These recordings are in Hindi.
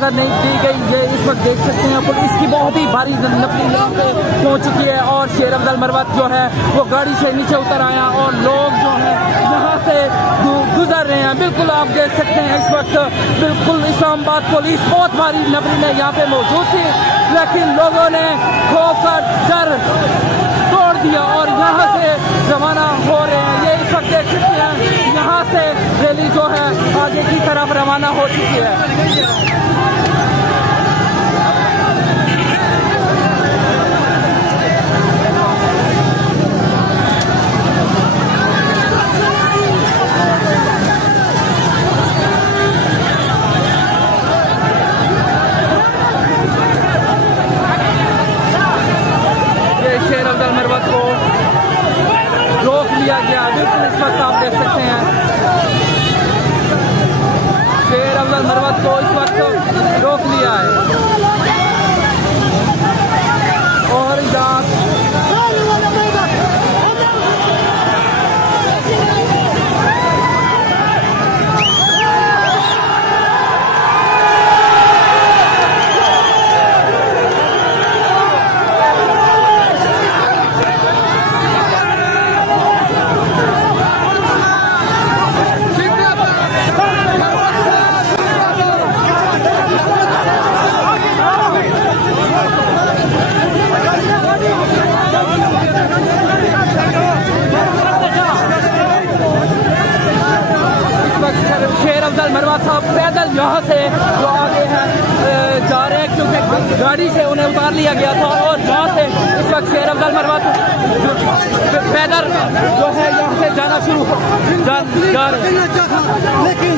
इजाज़त नहीं दी गई। ये इस वक्त देख सकते हैं पुलिस की बहुत ही भारी नफरी यहाँ पे पहुँच चुकी है और शेर अफजल मरवत जो है वो गाड़ी से नीचे उतर आया और लोग जो है यहाँ से गुजर रहे हैं। बिल्कुल आप देख सकते हैं इस वक्त बिल्कुल इस्लामाबाद पुलिस बहुत भारी नफरी में यहाँ पे मौजूद थी, लेकिन लोगों ने खौफ का डर तोड़ दिया और यहाँ से रवाना हो रहे हैं। ये इस वक्त देख सकते हैं यहाँ से रैली जो है आगे की तरफ रवाना हो चुकी है। शेर अफजल मरवत को रोक लिया गया। बिल्कुल इस वक्त आप देख सकते हैं शेर अफजल मरवत को इस वक्त रोक लिया है और शेर अफजल मरवत साहब पैदल यहाँ से जो आगे हैं जा रहे हैं क्योंकि गाड़ी से उन्हें उतार लिया गया था और जहाँ से इस वक्त शेर अफजल मरवत पैदल जो है यहाँ से जाना शुरू जा रहे हैं। लेकिन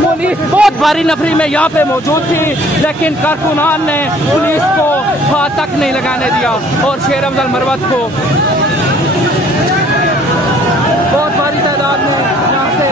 पुलिस बहुत भारी नफरी में यहाँ पे मौजूद थी, लेकिन कारकुनान ने पुलिस को हाथ तक नहीं लगाने दिया और शेर अफजल मरवत को बहुत भारी तादाद में यहाँ से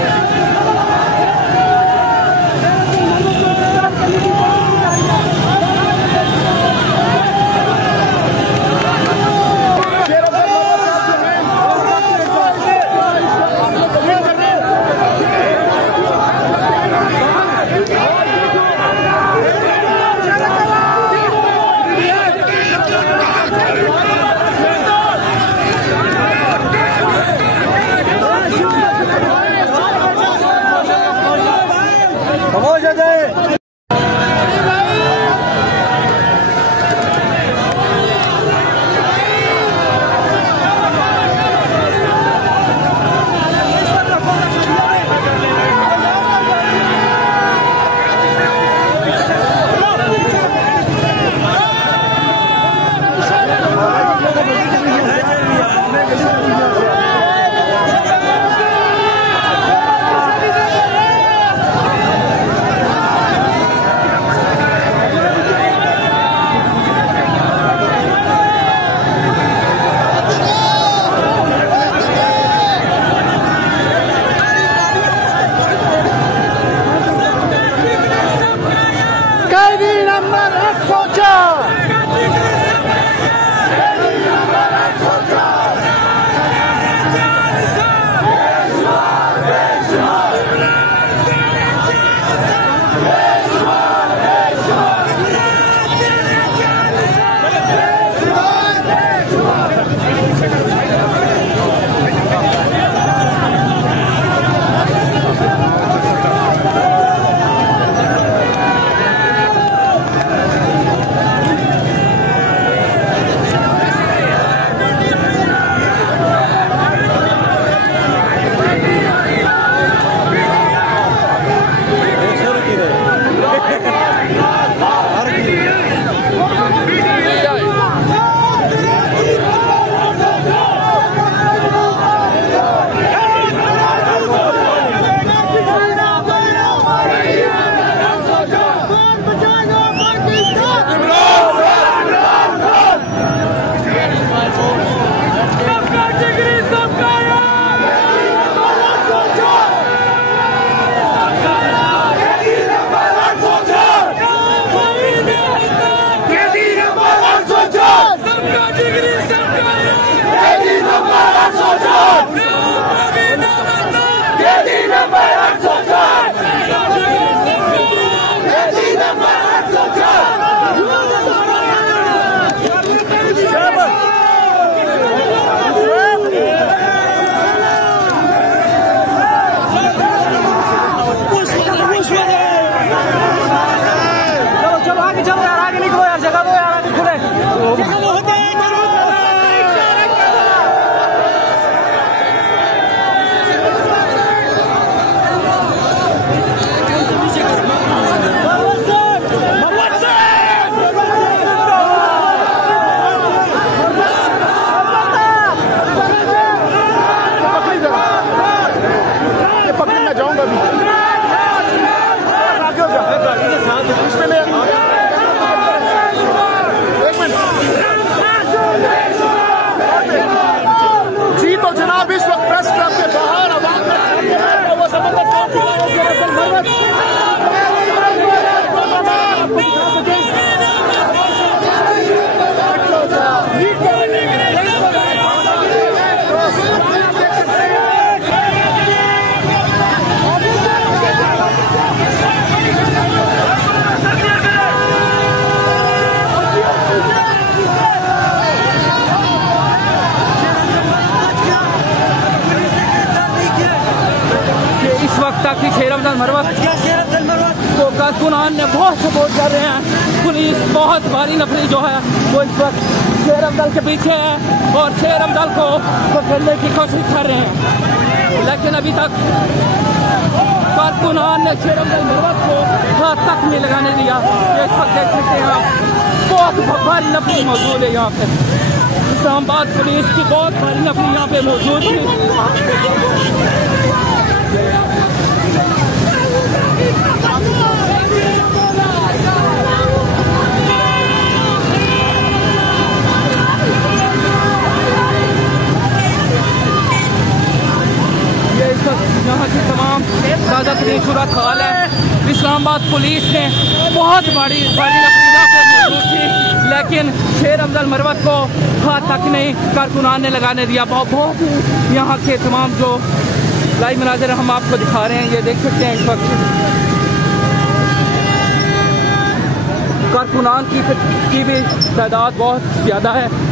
चलो यार आगे निकलो यार, जगह दो यार, आगे खुले। जी तो जनाब इस वक्त प्रेस क्लब के बाहर ताकि शेर अफजल मरवत को कारकुनान ने बहुत सपोर्ट कर रहे हैं। पुलिस बहुत भारी नफरी जो है वो इस वक्त शेर अफजल के पीछे है और शेर अफजल को पकड़ने की कोशिश कर रहे हैं, लेकिन अभी तक कारकुनान ने शेर अफजल मरवत को हाथ तक नहीं लगाने दिया। ये इस वक्त देख सकते हैं आप, बहुत भारी नफरी मौजूद है यहाँ पे। इस्लामाबाद पुलिस की बहुत भारी नफरी यहाँ पे मौजूद थी। यहाँ की तमाम ताज़ा तरीन सूरत हाल है। इस्लामाबाद पुलिस ने बहुत भारी नफरी यहाँ पे मौजूद थी, लेकिन शेर अफजल मरवत को हाथ तक नहीं कारकुनान ने लगाने दिया। बहुत यहाँ के तमाम जो लाइव मनाज़र हम आपको दिखा रहे हैं, ये देख सकते हैं इस वक्त कारकुनान की भी तादाद बहुत ज़्यादा है।